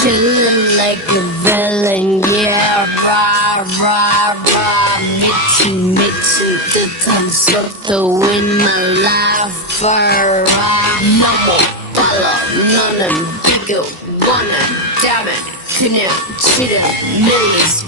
chillin' like a villain, yeah. Rah, rah, rah. 미친 듯한 속도 in my life. 너무 빨라 너는 비교 원한다면 그냥 치려 밀리스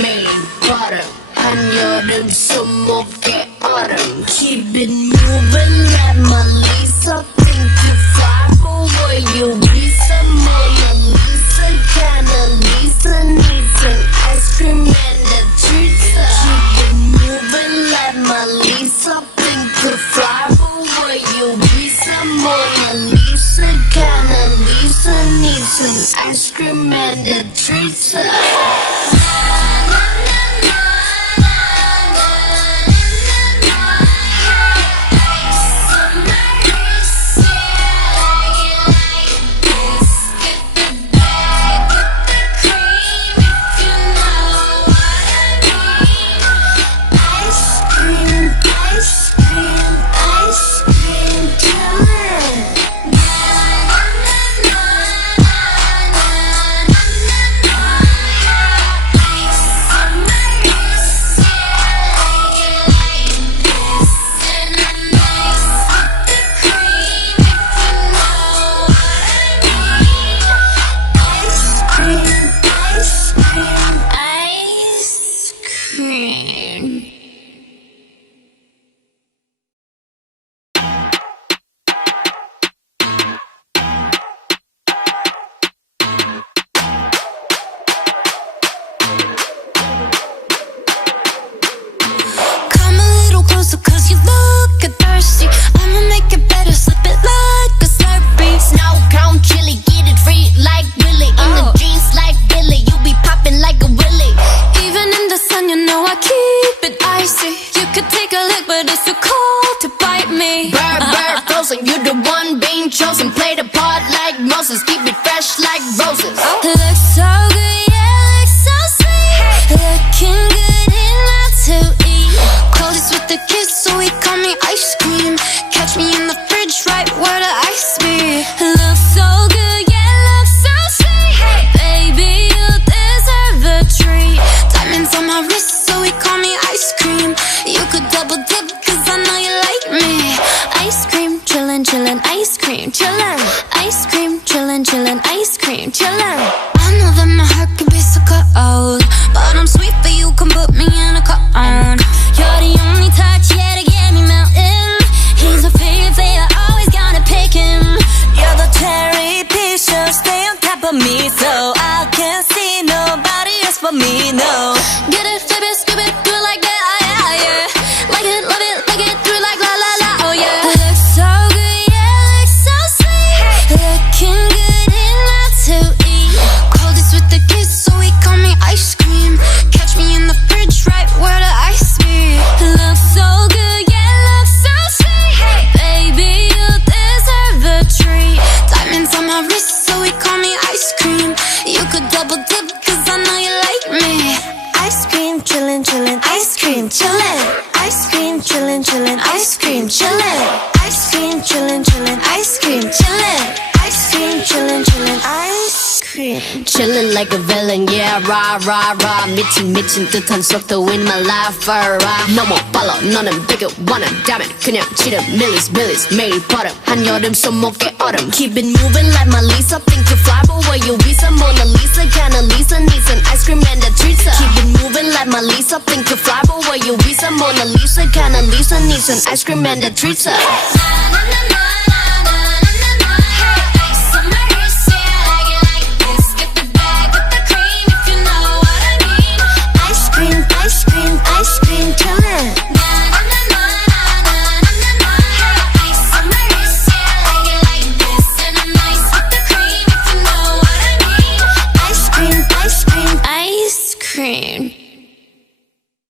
매일 버릇 한여름 손목에 얼음 Keep it moving like my Lisa Think you fly but where you Lisa Mona Lisa kinda Lisa needs an ice cream and a treat Keep it moving like my Lisa Think you fly but where you Lisa Mona Lisa kinda Lisa needs an ice cream and a treat Chillin' like a villain, yeah, rah, rah, rah. 미친 듯한 속도 in my life, 너무 빨라 너는 비교 원한다면 그냥 치려 밀리스 매일 버릇 한여름 손목에 얼음 Keep it moving like my Lisa Think you fly but where you Visa Mona Lisa kinda Lisa needs an ice cream and a treat Keep it moving like my Lisa Think you fly but where you Visa Mona Lisa kinda Lisa needs an ice cream and a treat